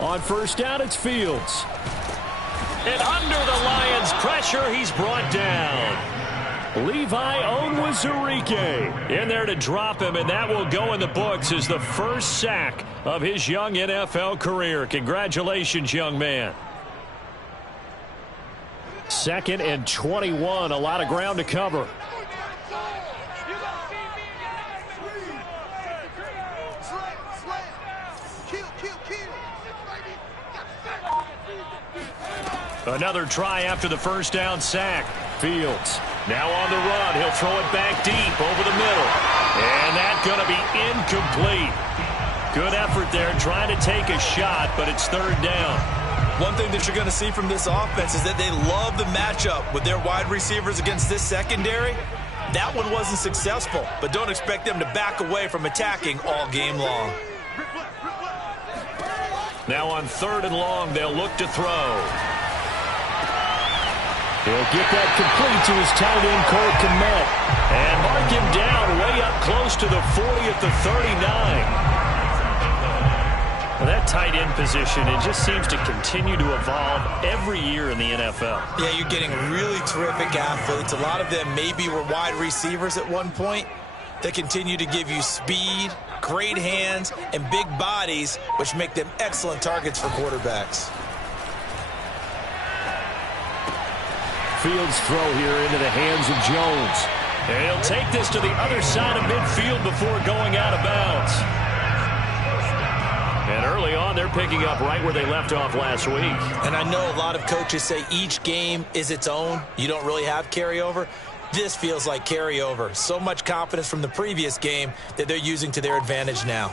On first down, it's Fields. And under the Lions' pressure, he's brought down. Levi Onwuzurike in there to drop him, and that will go in the books as the first sack of his young NFL career. Congratulations, young man. 2nd and 21, a lot of ground to cover. Another try after the first down sack. Fields now on the run. He'll throw it back deep over the middle. And that's going to be incomplete. Good effort there trying to take a shot, but it's 3rd down. One thing that you're going to see from this offense is that they love the matchup with their wide receivers against this secondary. That one wasn't successful, but don't expect them to back away from attacking all game long. Now on 3rd and long, they'll look to throw. He'll get that complete to his tight end, Cole Kmet. And mark him down way up close to the 40 at the 39. Well, that tight end position, it just seems to continue to evolve every year in the NFL. Yeah, you're getting really terrific athletes. A lot of them maybe were wide receivers at one point. They continue to give you speed, great hands, and big bodies, which make them excellent targets for quarterbacks. Fields throw here into the hands of Jones. And he'll take this to the other side of midfield before going out of bounds. And early on, they're picking up right where they left off last week. And I know a lot of coaches say each game is its own. You don't really have carryover. This feels like carryover. So much confidence from the previous game that they're using to their advantage now.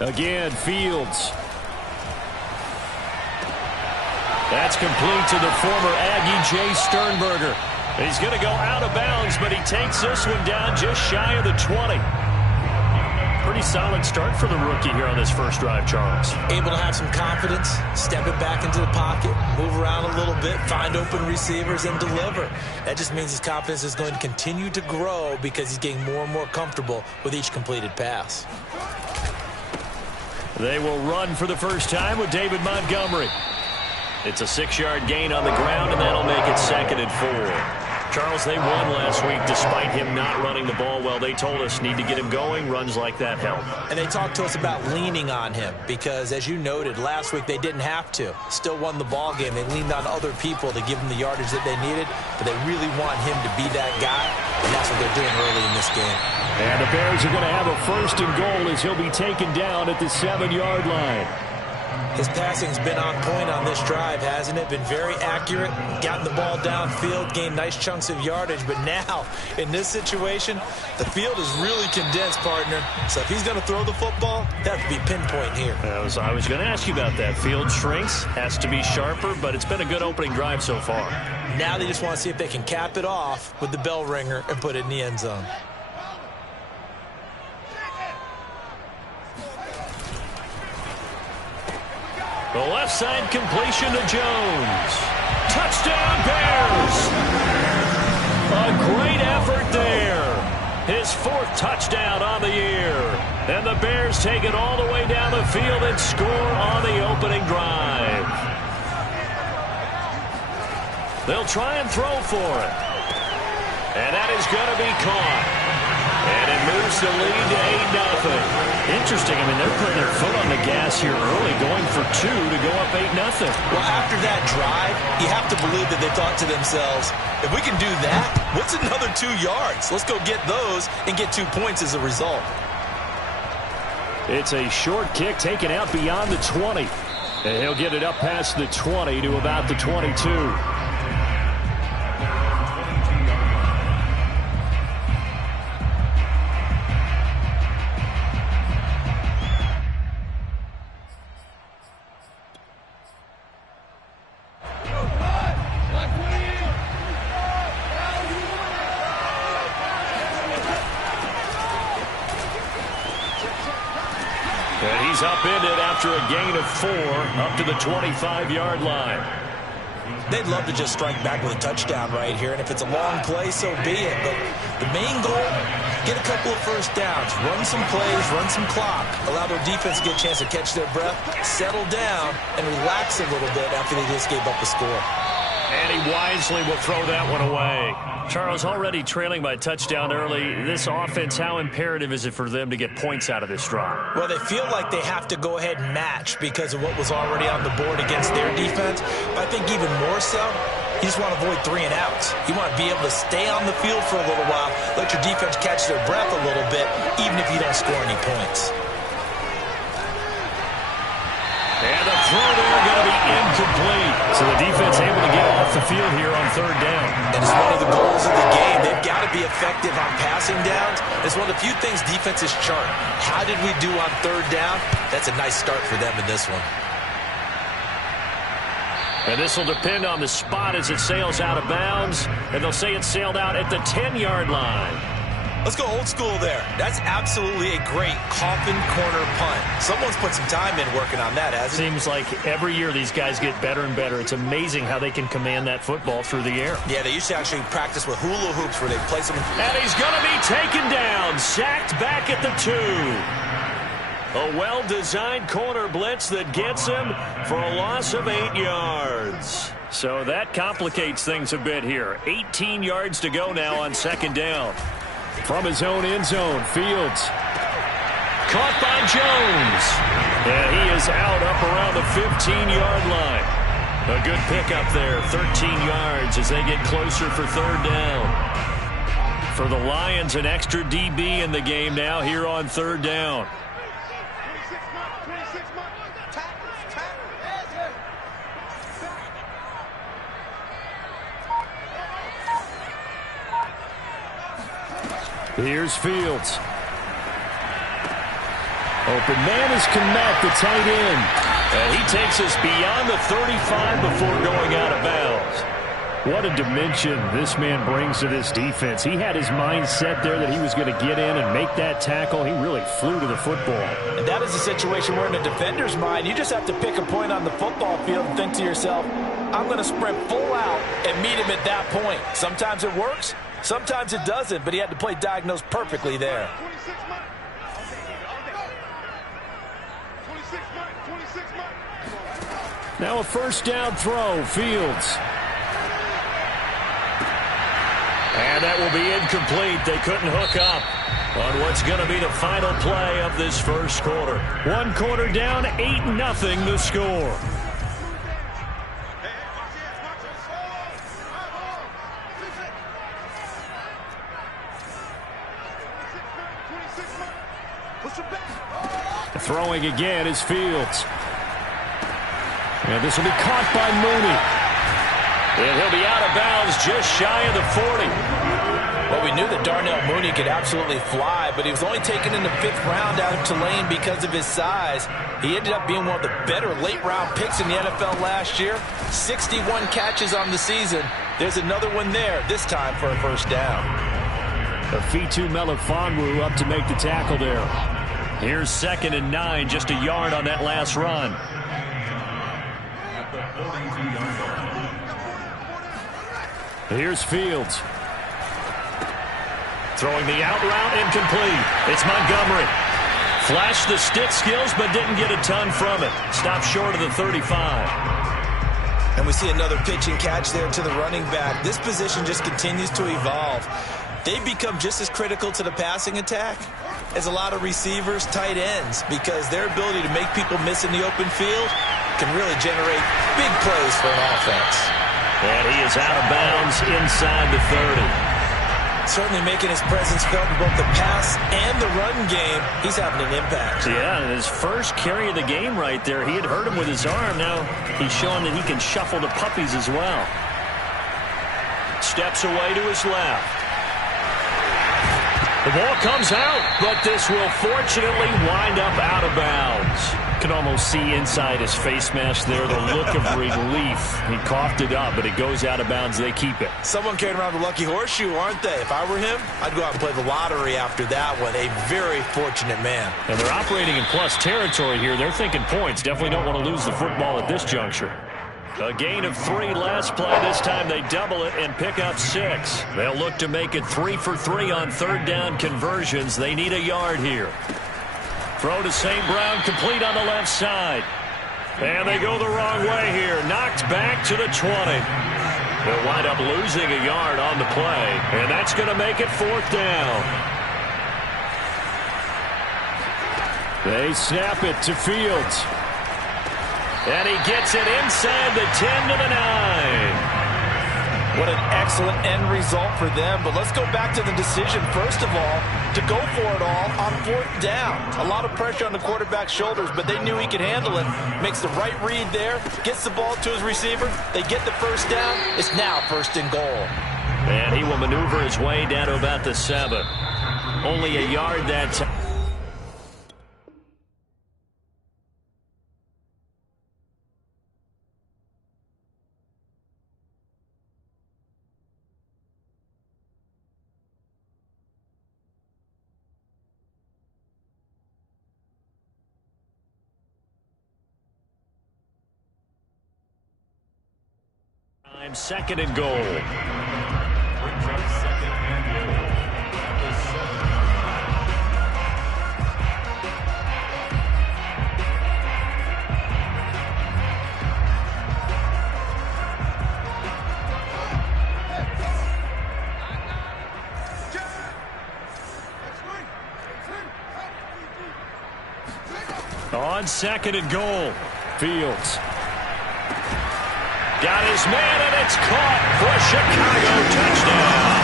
Again, Fields. That's complete to the former Aggie, Jay Sternberger. He's going to go out of bounds, but he takes this one down just shy of the 20. Pretty solid start for the rookie here on this first drive, Charles. Able to have some confidence, step it back into the pocket, move around a little bit, find open receivers, and deliver. That just means his confidence is going to continue to grow because he's getting more and more comfortable with each completed pass. They will run for the first time with David Montgomery. It's a 6-yard gain on the ground, and that'll make it 2nd and 4. Charles, they won last week despite him not running the ball well. They told us need to get him going. Runs like that help. And they talked to us about leaning on him because, as you noted, last week they didn't have to. Still won the ball game. They leaned on other people to give them the yardage that they needed, but they really want him to be that guy, and that's what they're doing early in this game. And the Bears are going to have a 1st and goal as he'll be taken down at the 7-yard line. His passing's been on point on this drive, hasn't it? Been very accurate, gotten the ball downfield, gained nice chunks of yardage. But now, in this situation, the field is really condensed, partner. So if he's going to throw the football, that would be pinpoint here. I was going to ask you about that. Field shrinks, has to be sharper, but it's been a good opening drive so far. Now they just want to see if they can cap it off with the bell ringer and put it in the end zone. The left side completion to Jones. Touchdown, Bears! A great effort there. His 4th touchdown on the year. And the Bears take it all the way down the field and score on the opening drive. They'll try and throw for it. And that is going to be caught. And it moves the lead to 8-0. Interesting. I mean, they're putting their foot on the gas here early, going for 2 to go up 8-0. Well, after that drive, you have to believe that they thought to themselves, if we can do that, what's another 2 yards? Let's go get those and get 2 points as a result. It's a short kick taken out beyond the 20. And he'll get it up past the 20 to about the 22. And he's upended after a gain of 4 up to the 25-yard line. They'd love to just strike back with a touchdown right here, and if it's a long play, so be it. But the main goal, get a couple of first downs, run some plays, run some clock, allow their defense to get a chance to catch their breath, settle down, and relax a little bit after they just gave up a score. And he wisely will throw that one away. Charles, already trailing by a touchdown early. This offense, how imperative is it for them to get points out of this drive? Well, they feel like they have to go ahead and match because of what was already on the board against their defense. But I think even more so, you just want to avoid 3 and outs. You want to be able to stay on the field for a little while, let your defense catch their breath a little bit, even if you don't score any points. And the throw there going to be incomplete. So the defense able to get off the field here on 3rd down. And it's one of the goals of the game. They've got to be effective on passing downs. It's one of the few things defenses chart. How did we do on 3rd down? That's a nice start for them in this one. And this will depend on the spot as it sails out of bounds. And they'll say it sailed out at the 10-yard line. Let's go old school there. That's absolutely a great coffin corner punt. Someone's put some time in working on that, hasn't it? Seems like every year these guys get better and better. It's amazing how they can command that football through the air. Yeah, they used to actually practice with hula hoops where they place them. And he's going to be taken down, sacked back at the 2. A well-designed corner blitz that gets him for a loss of 8 yards. So that complicates things a bit here. 18 yards to go now on 2nd down. From his own end zone, Fields. Caught by Jones. And he is out up around the 15-yard line. A good pickup there, 13 yards as they get closer for 3rd down. For the Lions, an extra DB in the game now here on 3rd down. Here's Fields. Open man is Kmet, the tight end. And he takes us beyond the 35 before going out of bounds. What a dimension this man brings to this defense. He had his mind set there that he was going to get in and make that tackle. He really flew to the football. And that is a situation where in a defender's mind, you just have to pick a point on the football field and think to yourself, I'm going to sprint full out and meet him at that point. Sometimes it works. Sometimes it doesn't, but he had to play diagnose perfectly there. Now a 1st down throw, Fields. And that will be incomplete. They couldn't hook up on what's going to be the final play of this 1st quarter. 1 quarter down, 8-0 the score. Throwing again is Fields. And this will be caught by Mooney. And he'll be out of bounds just shy of the 40. Well, we knew that Darnell Mooney could absolutely fly, but he was only taken in the 5th round out of Tulane because of his size. He ended up being one of the better late-round picks in the NFL last year. 61 catches on the season. There's another one there, this time for a 1st down. Afitu Melifonwu up to make the tackle there. Here's 2nd and 9, just a yard on that last run. Here's Fields. Throwing the out route, incomplete. It's Montgomery. Flashed the stick skills, but didn't get a ton from it. Stopped short of the 35. And we see another pitch and catch there to the running back. This position just continues to evolve. They've become just as critical to the passing attack as a lot of receivers, tight ends, because their ability to make people miss in the open field can really generate big plays for an offense. And he is out of bounds inside the 30. Certainly making his presence felt in both the pass and the run game. He's having an impact. Yeah, his first carry of the game right there. He had hurt him with his arm. Now he's showing that he can shuffle the puppies as well. Steps away to his left. The ball comes out, but this will fortunately wind up out of bounds. Can almost see inside his face mask there the look of relief. He coughed it up, but it goes out of bounds. They keep it. Someone carrying around the lucky horseshoe, aren't they? If I were him, I'd go out and play the lottery after that one. A very fortunate man. And they're operating in plus territory here. They're thinking points. Definitely don't want to lose the football at this juncture. A gain of 3 last play. This time they double it and pick up 6. They'll look to make it 3 for 3 on third down conversions. They need a yard here. Throw to St. Brown, complete on the left side. And they go the wrong way here. Knocked back to the 20. They'll wind up losing a yard on the play, and that's going to make it 4th down. They snap it to Fields. And he gets it inside the 10 to the 9. What an excellent end result for them. But let's go back to the decision, first of all, to go for it all on 4th down. A lot of pressure on the quarterback's shoulders, but they knew he could handle it. Makes the right read there, gets the ball to his receiver. They get the first down. It's now 1st and goal. And he will maneuver his way down to about the 7. Only a yard that time. Second and goal. On 2nd and goal, Fields. Got his man, and it's caught for a Chicago touchdown.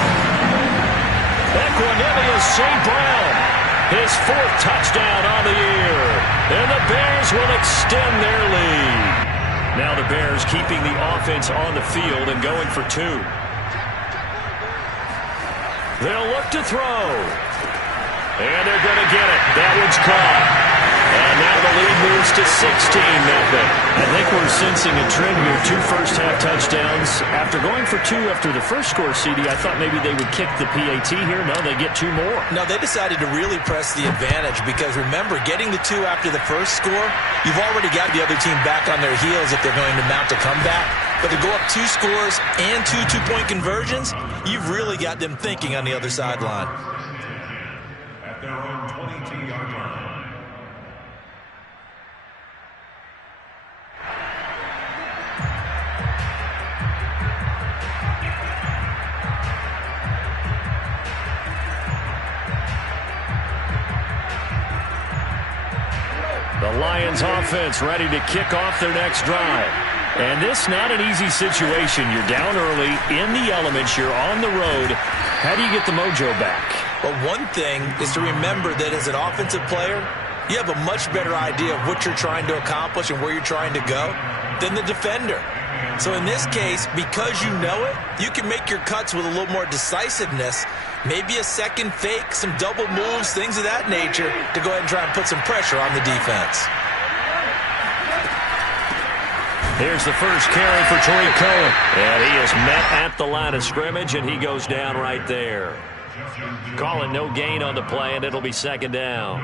Equanimous St. Brown, his 4th touchdown on the year. And the Bears will extend their lead. Now the Bears keeping the offense on the field and going for 2. They'll look to throw. And they're going to get it. That one's caught. And now the lead moves to 16-0. I think we're sensing a trend here. 2 first-half touchdowns. After going for 2 after the first score, CD, I thought maybe they would kick the PAT here. No, they get 2 more. No, they decided to really press the advantage because, remember, getting the 2 after the first score, you've already got the other team back on their heels if they're going to mount a comeback. But to go up 2 scores and 2 two-point conversions, you've really got them thinking on the other sideline. At their own 22-yard line. The Lions offense ready to kick off their next drive. And this not an easy situation. You're down early, in the elements, you're on the road. How do you get the mojo back? Well, one thing is to remember that as an offensive player, you have a much better idea of what you're trying to accomplish and where you're trying to go than the defender. So in this case, because you know it, you can make your cuts with a little more decisiveness. Maybe a second fake, some double moves, things of that nature to go ahead and try and put some pressure on the defense. Here's the first carry for Troy Cohen. And he is met at the line of scrimmage, and he goes down right there. Calling no gain on the play, and it'll be 2nd down.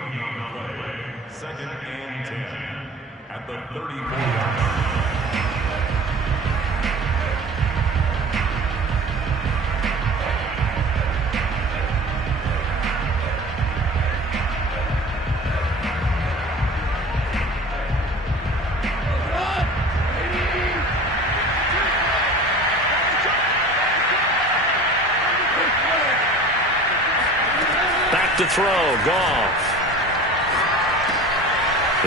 2nd and 10 at the 34-yard line. To throw, Goff.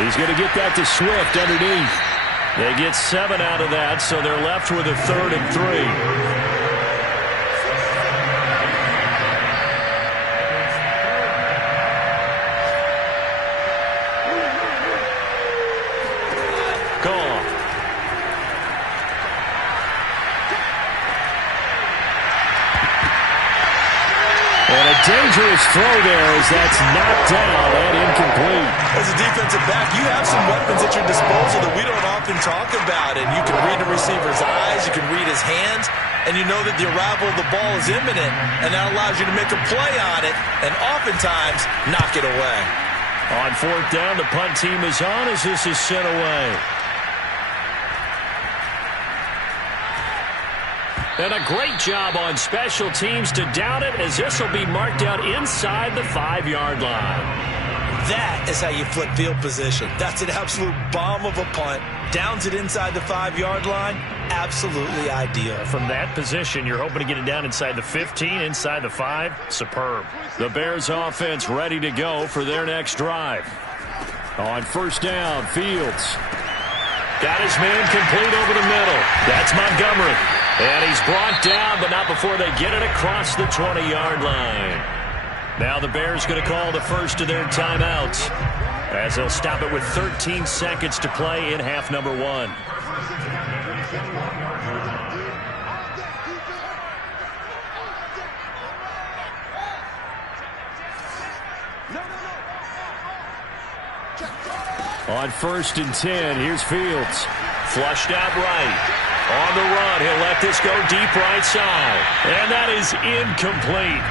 He's going to get that to Swift underneath. They get 7 out of that, so they're left with a 3rd and 3. Dangerous throw there as that's knocked down and incomplete. As a defensive back, you have some weapons at your disposal that we don't often talk about. And you can read the receiver's eyes, you can read his hands, and you know that the arrival of the ball is imminent, and that allows you to make a play on it and oftentimes knock it away. On 4th down, the punt team is on as this is sent away. And a great job on special teams to down it, as this will be marked out inside the 5-yard line. That is how you flip field position. That's an absolute bomb of a punt. Downs it inside the 5-yard line. Absolutely ideal. From that position, you're hoping to get it down inside the 15, inside the 5. Superb. The Bears offense ready to go for their next drive. On first down, Fields got his man complete over the middle. That's Montgomery. And he's brought down, but not before they get it across the 20-yard line. Now the Bears going to call the first of their timeouts, as they'll stop it with 13 seconds to play in half number 1. On first and 10, here's Fields. Flushed out right. On the run, he'll let this go deep right side. And that is incomplete.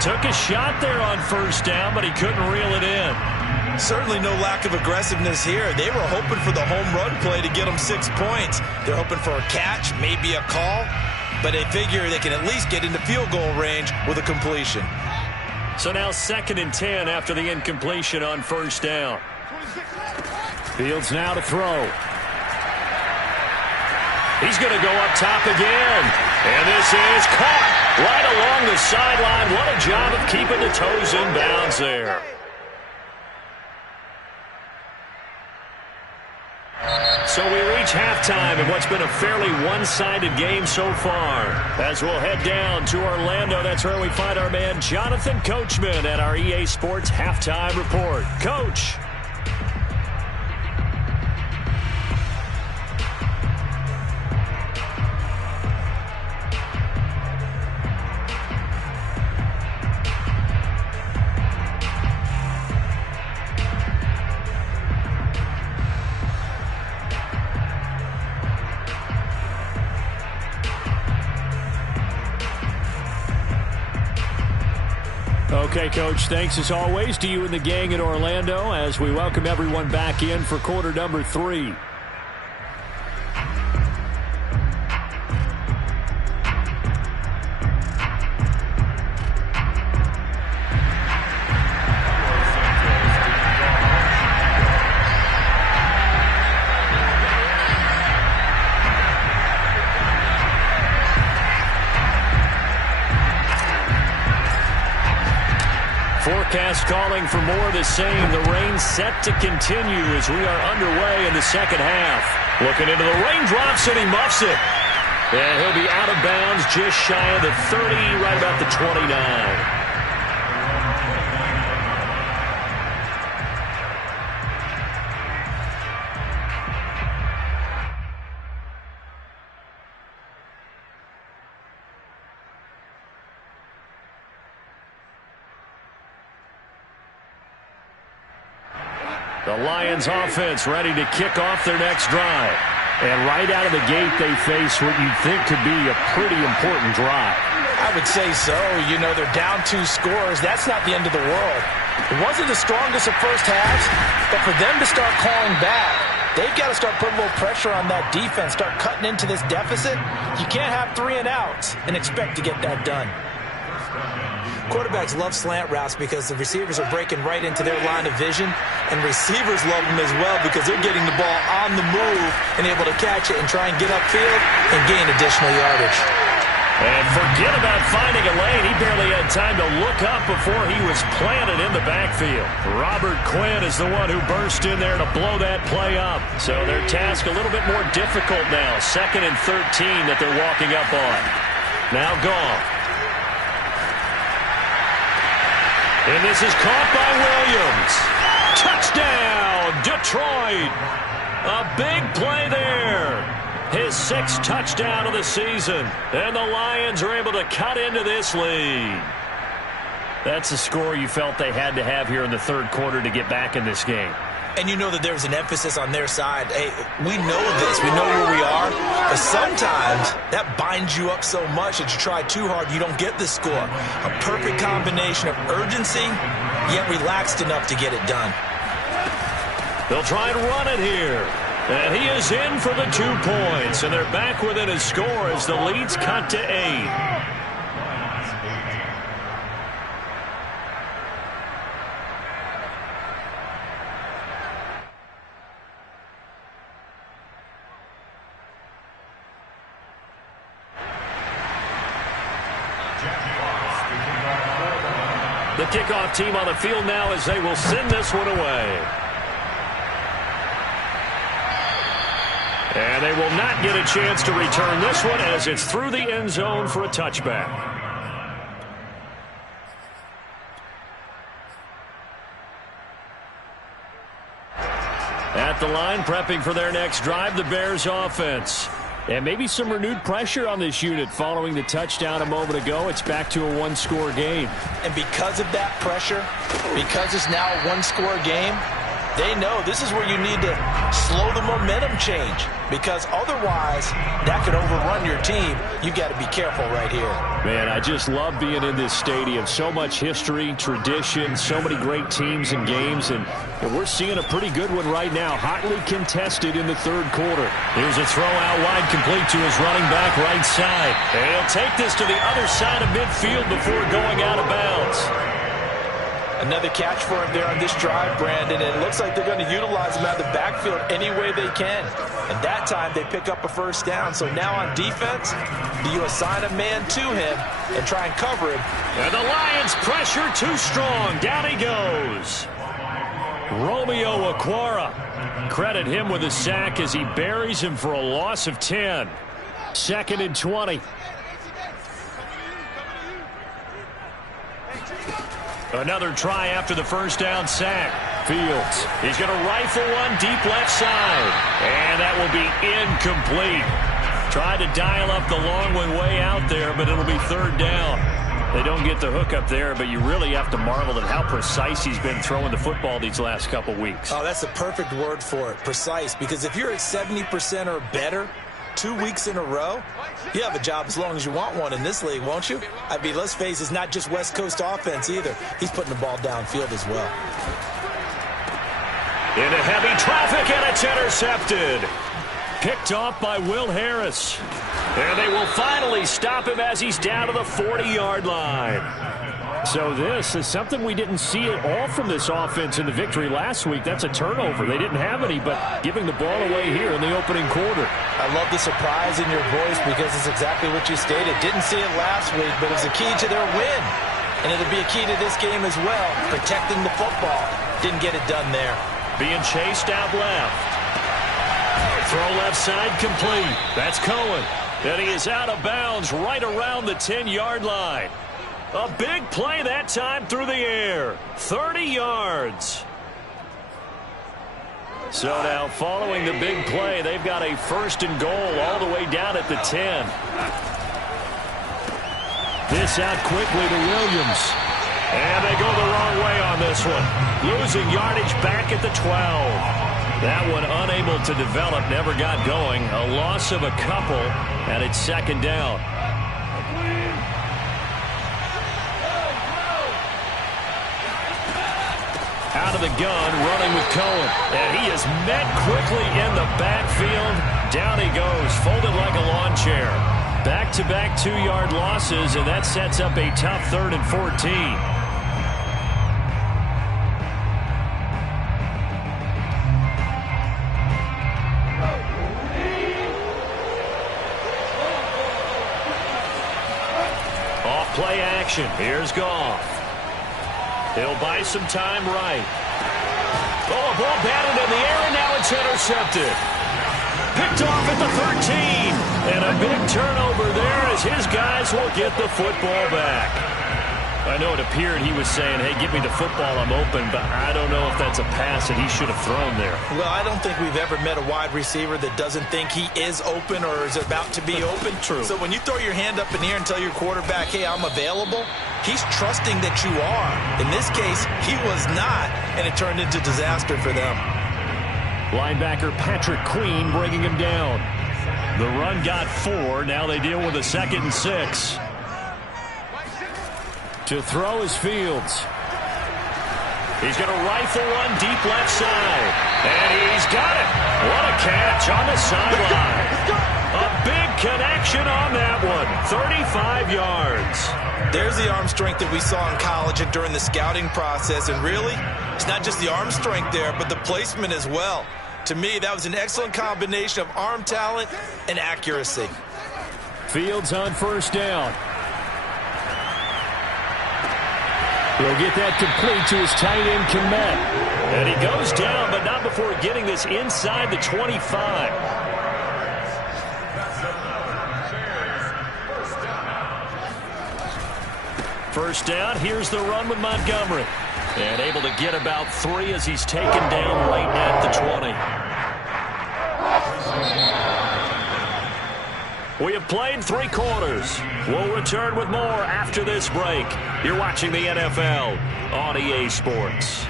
Took a shot there on first down, but he couldn't reel it in. Certainly no lack of aggressiveness here. They were hoping for the home run play to get them 6 points. They're hoping for a catch, maybe a call, but they figure they can at least get into field goal range with a completion. So now 2nd and 10 after the incompletion on first down. Fields now to throw. He's going to go up top again. And this is caught right along the sideline. What a job of keeping the toes in bounds there. So we reach halftime in what's been a fairly one-sided game so far. As we'll head down to Orlando, that's where we find our man Jonathan Coachman at our EA Sports Halftime Report. Coach. Okay, Coach, thanks as always to you and the gang in Orlando as we welcome everyone back in for quarter number 3. Forecast calling for more of the same. The rain set to continue as we are underway in the second half. Looking into the raindrops, and he muffs it. And he'll be out of bounds just shy of the 30, right about the 29. The Lions offense ready to kick off their next drive. And right out of the gate, they face what you'd think could be a pretty important drive. I would say so. You know, they're down 2 scores. That's not the end of the world. It wasn't the strongest of first halves, but for them to start calling back, they've got to start putting a little pressure on that defense, start cutting into this deficit. You can't have 3 and outs and expect to get that done. Quarterbacks love slant routes because the receivers are breaking right into their line of vision, and receivers love them as well because they're getting the ball on the move and able to catch it and try and get upfield and gain additional yardage. And forget about finding a lane. He barely had time to look up before he was planted in the backfield. Robert Quinn is the one who burst in there to blow that play up. So their task a little bit more difficult now. 2nd and 13 that they're walking up on. Now Goff. And this is caught by Williams. Touchdown, Detroit. A big play there. His 6th touchdown of the season. And the Lions are able to cut into this lead. That's a score you felt they had to have here in the 3rd quarter to get back in this game. And you know that there's an emphasis on their side. Hey, we know this. We know where we are. But sometimes that binds you up so much that you try too hard, you don't get the score. A perfect combination of urgency, yet relaxed enough to get it done. They'll try and run it here. And he is in for the 2 points. And they're back within a score as the lead's cut to 8. The kickoff team on the field now as they will send this one away. And they will not get a chance to return this one as it's through the end zone for a touchback. At the line, prepping for their next drive, the Bears offense. And maybe some renewed pressure on this unit following the touchdown a moment ago. It's back to a 1-score game. And because of that pressure, because it's now a 1-score game, they know this is where you need to slow the momentum change, because otherwise that could overrun your team. You got to be careful right here. Man, I just love being in this stadium. So much history, tradition, so many great teams and games, and we're seeing a pretty good one right now, hotly contested in the third quarter. Here's a throw out wide, complete to his running back right side. And he'll take this to the other side of midfield before going out of bounds. Another catch for him there on this drive, Brandon, and it looks like they're going to utilize him out of the backfield any way they can. And that time they pick up a first down. So now on defense, do you assign a man to him and try and cover him? And the Lions pressure too strong. Down he goes. Romeo Okwara. Credit him with a sack as he buries him for a loss of 10. 2nd and 20. Another try after the first down sack. Fields. He's going to rifle one deep left side. And that will be incomplete. Tried to dial up the long one way out there, but it'll be 3rd down. They don't get the hook up there, but you really have to marvel at how precise he's been throwing the football these last couple weeks. Oh, that's the perfect word for it, precise, because if you're at 70% or better 2 weeks in a row, you have a job as long as you want one in this league, won't you? I mean, let's face it, it's not just West Coast offense either. He's putting the ball downfield as well. Into heavy traffic, and it's intercepted. Picked off by Will Harris. And they will finally stop him as he's down to the 40-yard line. So this is something we didn't see at all from this offense in the victory last week. That's a turnover. They didn't have any, but giving the ball away here in the opening quarter. I love the surprise in your voice because it's exactly what you stated. Didn't see it last week, but it was a key to their win. And it'll be a key to this game as well, protecting the football. Didn't get it done there. Being chased out left. Throw left side complete. That's Cohen. And he is out of bounds right around the 10-yard line. A big play that time through the air. 30 yards. So now following the big play, they've got a 1st and goal all the way down at the 10. This out quickly to Williams. And they go the wrong way on this one. Losing yardage back at the 12. That one unable to develop, never got going. A loss of a couple, and it's 2nd down. Out of the gun, running with Cohen. And he is met quickly in the backfield. Down he goes, folded like a lawn chair. Back-to-back 2-yard losses, and that sets up a tough 3rd and 14. Play action. Here's Goff. He'll buy some time right. Oh, a ball batted in the air, and now it's intercepted. Picked off at the 13. And a big turnover there as his guys will get the football back. I know it appeared he was saying, hey, give me the football, I'm open, but I don't know if that's a pass that he should have thrown there. Well, I don't think we've ever met a wide receiver that doesn't think he is open or is about to be open. True. So when you throw your hand up in the air and tell your quarterback, hey, I'm available, he's trusting that you are. In this case, he was not, and it turned into disaster for them. Linebacker Patrick Queen bringing him down. The run got 4. Now they deal with a 2nd and 6. To throw is Fields. He's going to rifle one deep left side. And he's got it. What a catch on the sideline. A big connection on that one. 35 yards. There's the arm strength that we saw in college and during the scouting process. And really, it's not just the arm strength there, but the placement as well. To me, that was an excellent combination of arm talent and accuracy. Fields on first down. He'll get that complete to his tight end, Kmet. And he goes down, but not before getting this inside the 25. First down, here's the run with Montgomery. And able to get about 3 as he's taken down right at the 20. We have played 3 quarters. We'll return with more after this break. You're watching the NFL on EA Sports.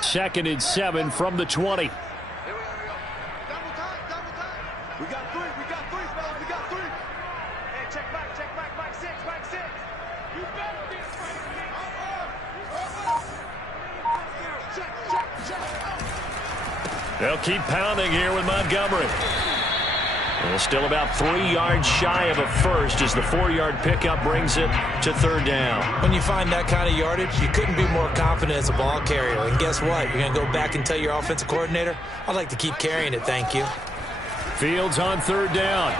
Second and 7 from the 20. Here we go. Double time. We got 3, fellas, we got 3. Hey, check back, Mike 6. You better be afraid of me. Check. They'll keep pounding here with Montgomery. Well, still about 3 yards shy of a first as the 4-yard pickup brings it to third down. When you find that kind of yardage, you couldn't be more confident as a ball carrier. And guess what? You're going to go back and tell your offensive coordinator, I'd like to keep carrying it, thank you. Fields on third down.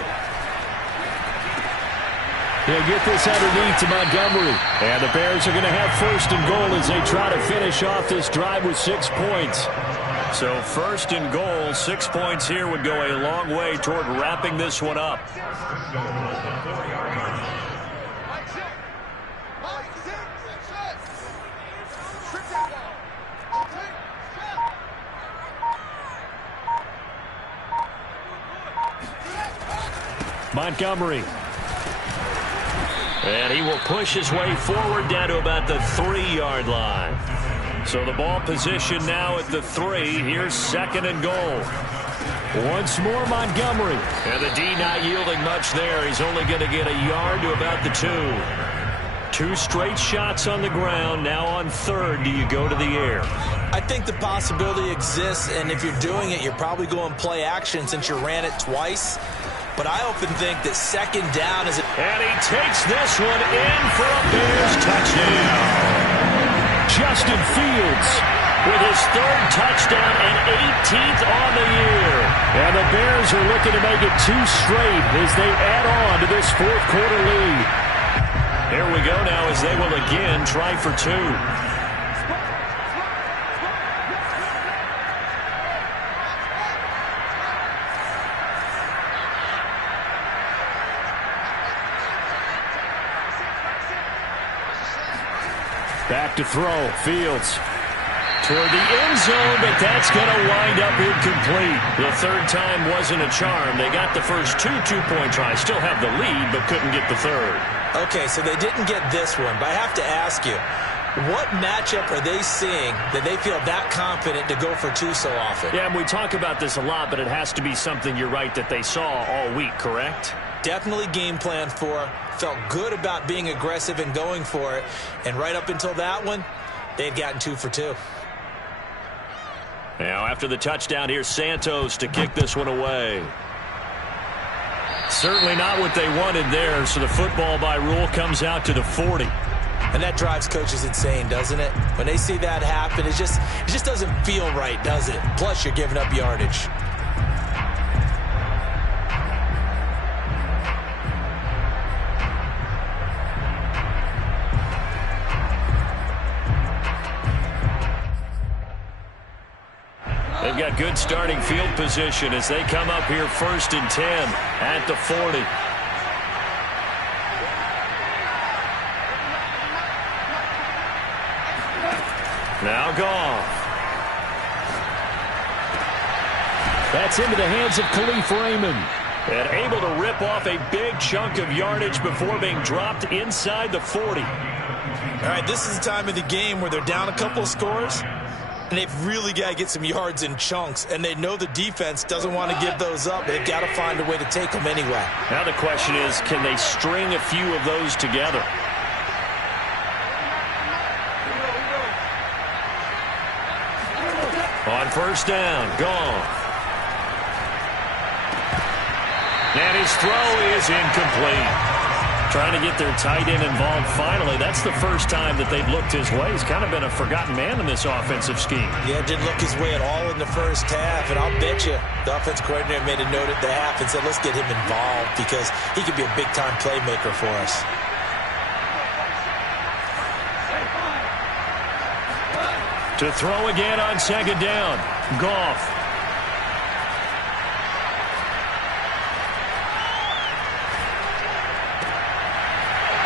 He'll get this underneath to Montgomery. And the Bears are going to have first and goal as they try to finish off this drive with 6 points. So first and goal, 6 points here would go a long way toward wrapping this one up. Montgomery. And he will push his way forward down to about the 3-yard line. So the ball position now at the 3. Here's second and goal. Once more Montgomery. And the D not yielding much there. He's only going to get a yard to about the 2. 2 straight shots on the ground. Now on third, do you go to the air? I think the possibility exists, and if you're doing it, you're probably going play action since you ran it twice. But I often think that second down is... And he takes this one in for a Bears touchdown. Justin Fields with his 3rd touchdown and 18th on the year. And the Bears are looking to make it 2 straight as they add on to this 4th quarter lead. Here we go now as they will again try for 2. Back to throw. Fields toward the end zone, but that's going to wind up incomplete. The 3rd time wasn't a charm. They got the first 2 two-point tries. Still have the lead, but couldn't get the 3rd. Okay, so they didn't get this one, but I have to ask you, what matchup are they seeing that they feel that confident to go for 2 so often? Yeah, and we talk about this a lot, but it has to be something, you're right, that they saw all week, correct? Definitely game plan for, felt good about being aggressive and going for it, and right up until that one, they've gotten 2 for 2. Now after the touchdown, here's Santos to kick this one away. Certainly not what they wanted there, so the football by rule comes out to the 40. And that drives coaches insane, doesn't it? When they see that happen, it just doesn't feel right, does it? Plus, you're giving up yardage. They've got good starting field position as they come up here 1st and 10 at the 40. Now Goff. That's into the hands of Khalif Raymond. And able to rip off a big chunk of yardage before being dropped inside the 40. All right, this is the time of the game where they're down a couple of scores. and they've really got to get some yards in chunks, and they know the defense doesn't want to give those up. They've got to find a way to take them anyway. Now the question is, can they string a few of those together? On first down, gone. And his throw is incomplete. Trying to get their tight end involved finally. That's the first time that they've looked his way. He's kind of been a forgotten man in this offensive scheme. Yeah, didn't look his way at all in the first half, and I'll bet you the offense coordinator made a note at the half and said, let's get him involved because he could be a big-time playmaker for us. To throw again on second down, Goff.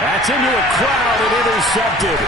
That's into a crowd and intercepted.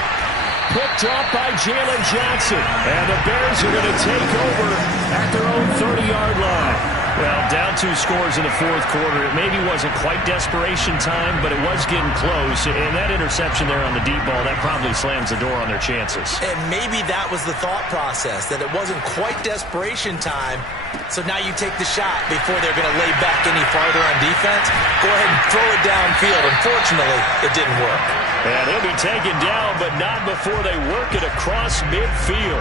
Picked up by Jalen Johnson. And the Bears are going to take over at their own 30-yard line. Well, down 2 scores in the fourth quarter. It maybe wasn't quite desperation time, but it was getting close. And that interception there on the deep ball, that probably slams the door on their chances. And maybe that was the thought process, that it wasn't quite desperation time. So now you take the shot before they're going to lay back any farther on defense. Go ahead and throw it downfield. Unfortunately, it didn't work. And he'll be taken down, but not before they work it across midfield.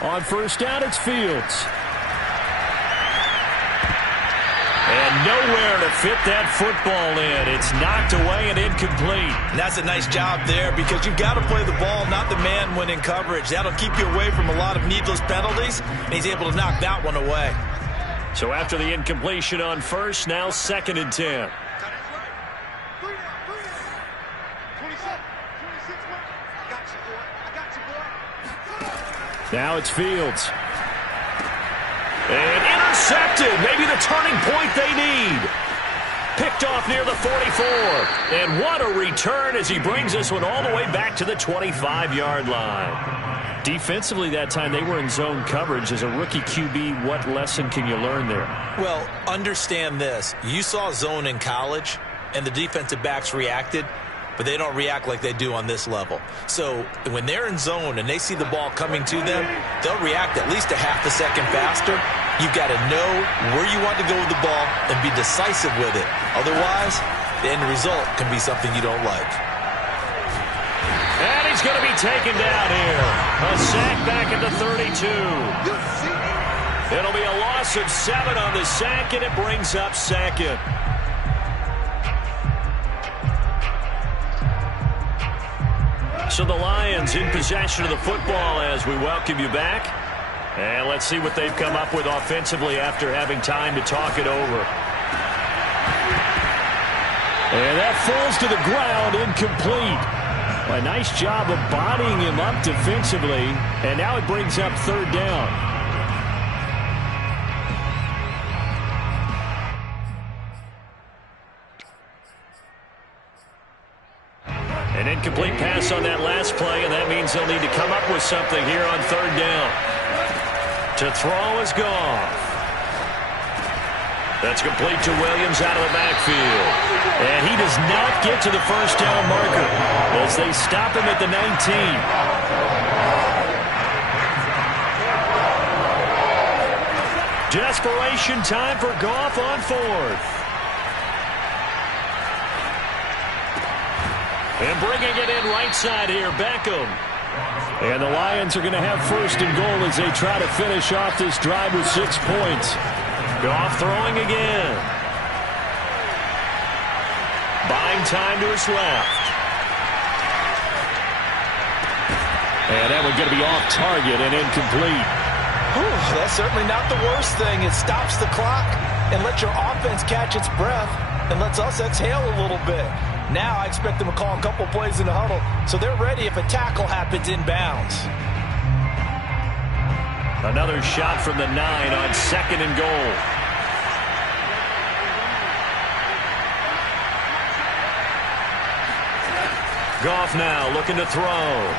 On first down, it's Fields. And nowhere to fit that football in. It's knocked away and incomplete. And that's a nice job there because you've got to play the ball, not the man when in coverage. That'll keep you away from a lot of needless penalties, and he's able to knock that one away. So after the incompletion on first, now 2nd and 10. Now it's Fields. And intercepted. Maybe the turning point they need. Picked off near the 44. And what a return as he brings this one all the way back to the 25-yard line. Defensively that time, they were in zone coverage. As a rookie QB, what lesson can you learn there? Well, understand this. You saw zone in college, and the defensive backs reacted, but they don't react like they do on this level. So when they're in zone and they see the ball coming to them, they'll react at least a half a second faster. You've got to know where you want to go with the ball and be decisive with it. Otherwise, the end result can be something you don't like. And he's going to be taken down here. A sack back at the 32. It'll be a loss of 7 on the sack, and it brings up 2nd. So the Lions in possession of the football as we welcome you back. And let's see what they've come up with offensively after having time to talk it over. And that falls to the ground, incomplete. A nice job of bodying him up defensively. And now it brings up 3rd down. An incomplete pass on that last play, and that means they'll need to come up with something here on 3rd down. To throw is Goff. That's complete to Williams out of the backfield. And he does not get to the first down marker as they stop him at the 19. Desperation time for Goff on 4th. And bringing it in right side here, Beckham. And the Lions are going to have 1st and goal as they try to finish off this drive with 6 points. Goff throwing again. Buying time to his left. And that one going to be off target and incomplete. Whew, that's certainly not the worst thing. It stops the clock and lets your offense catch its breath and lets us exhale a little bit. Now I expect them to call a couple plays in the huddle so they're ready if a tackle happens inbounds. Another shot from the 9 on 2nd and goal. Goff now looking to throw.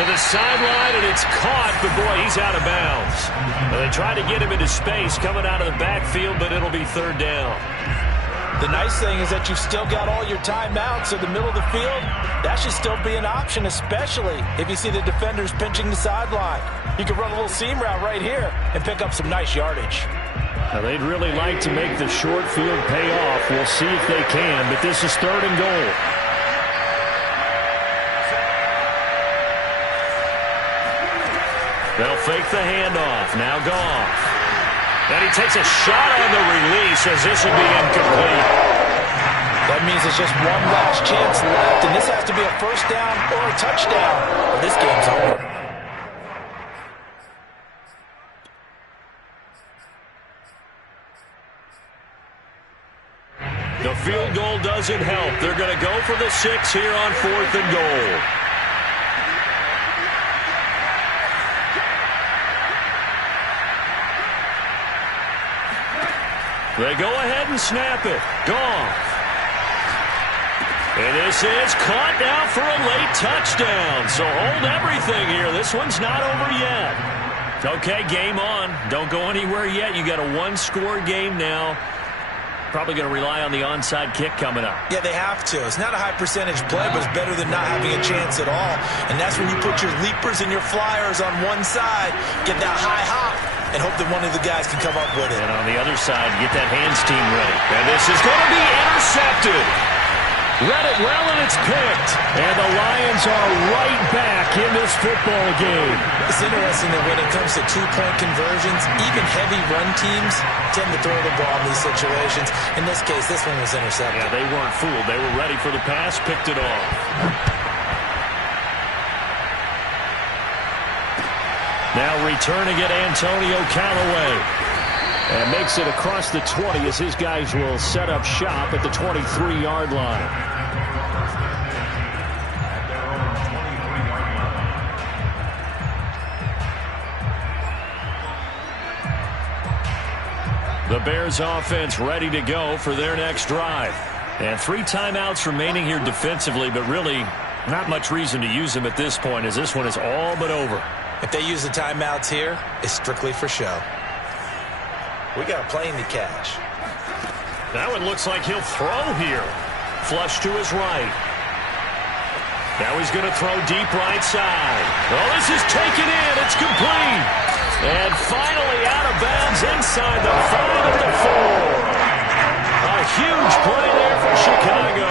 To the sideline, and it's caught, but boy, he's out of bounds. Well, they tried to get him into space coming out of the backfield, but it'll be third down. The nice thing is that you've still got all your timeouts in the middle of the field. That should still be an option, especially if you see the defenders pinching the sideline. You can run a little seam route right here and pick up some nice yardage. Now, they'd really like to make the short field pay off. We'll see if they can, but this is third and goal. They'll fake the handoff. Now Goff. And he takes a shot on the release as this will be incomplete. That means it's just one last chance left, and this has to be a first down or a touchdown, or this game's over. The field goal doesn't help. They're going to go for the 6 here on 4th and goal. They go ahead and snap it. Goff. And this is caught now for a late touchdown. So hold everything here. This one's not over yet. Okay, game on. Don't go anywhere yet. You got a one-score game now. Probably going to rely on the onside kick coming up. Yeah, they have to. It's not a high percentage play, but it's better than not having a chance at all. And that's when you put your leapers and your flyers on one side, get that high hop, and hope that one of the guys can come up with it. And on the other side, get that hands team ready. And this is going to be intercepted. Read it well, and it's picked. And the Lions are right back in this football game. It's interesting that when it comes to two-point conversions, even heavy run teams tend to throw the ball in these situations. In this case, this one was intercepted. Yeah, they weren't fooled. They were ready for the pass, picked it off. Now returning it, Antonio Callaway. And makes it across the 20 as his guys will set up shop at the 23-yard line. The Bears offense ready to go for their next drive. And 3 timeouts remaining here defensively, but really not much reason to use them at this point as this one is all but over. If they use the timeouts here, it's strictly for show. We got a plane to cash. That one looks like he'll throw here. Flush to his right. Now he's going to throw deep right side. Oh, this is taken in. It's complete. And finally out of bounds inside the 5 of the 4. A huge play there for Chicago.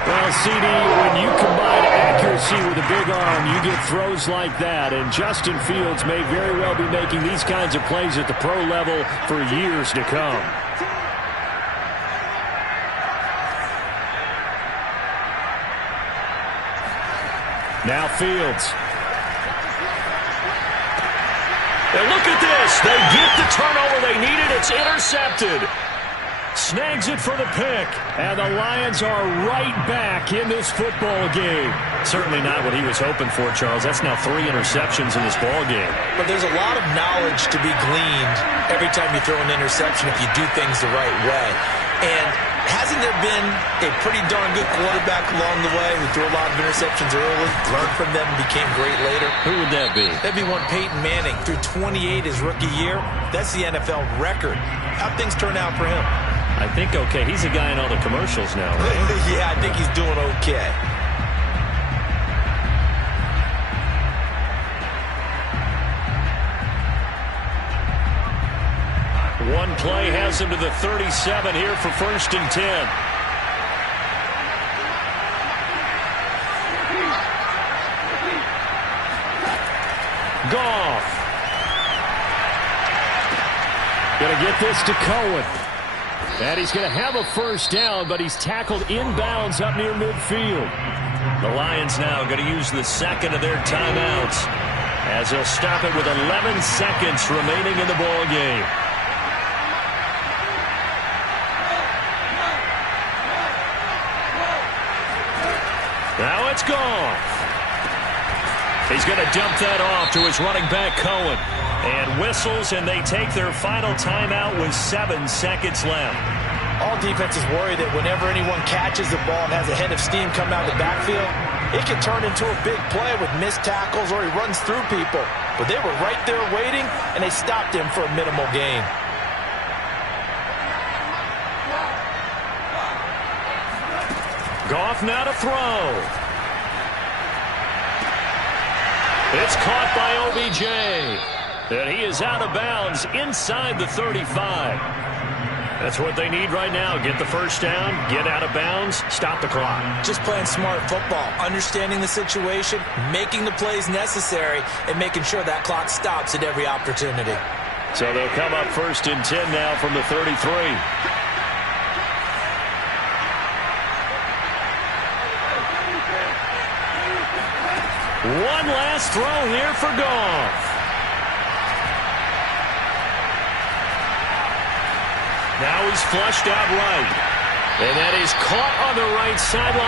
Well, CD, when you combine accuracy with a big arm, you get throws like that. And Justin Fields may very well be making these kinds of plays at the pro level for years to come. Now Fields. And look at this. They get the turnover they needed. It's intercepted. Snags it for the pick. And the Lions are right back in this football game. Certainly not what he was hoping for, Charles. That's now 3 interceptions in this ball game. But there's a lot of knowledge to be gleaned every time you throw an interception if you do things the right way. And hasn't there been a pretty darn good quarterback along the way who threw a lot of interceptions early, learned from them, and became great later? Who would that be? That'd be one Peyton Manning. Threw 28 his rookie year. That's the NFL record. How'd things turn out for him? I think okay. He's a guy in all the commercials now, right? Yeah, I think he's doing okay. One play has him to the 37 here for 1st and 10. Goff. Going to get this to Cohen. And he's going to have a first down, but he's tackled inbounds up near midfield. The Lions now going to use the second of their timeouts as they'll stop it with 11 seconds remaining in the ball game. Now it's Goff. He's going to dump that off to his running back, Cohen. And whistles, and they take their final timeout with 7 seconds left. All defenses worry that whenever anyone catches the ball and has a head of steam come out of the backfield, It can turn into a big play with missed tackles or he runs through people. But they were right there waiting, and they stopped him for a minimal gain. Goff now to throw. It's caught by OBJ. And he is out of bounds inside the 35. That's what they need right now. Get the first down, get out of bounds, stop the clock. Just playing smart football, understanding the situation, making the plays necessary, and making sure that clock stops at every opportunity. So they'll come up 1st and 10 now from the 33. One last throw here for Goff. Now he's flushed out right. And that is caught on the right sideline.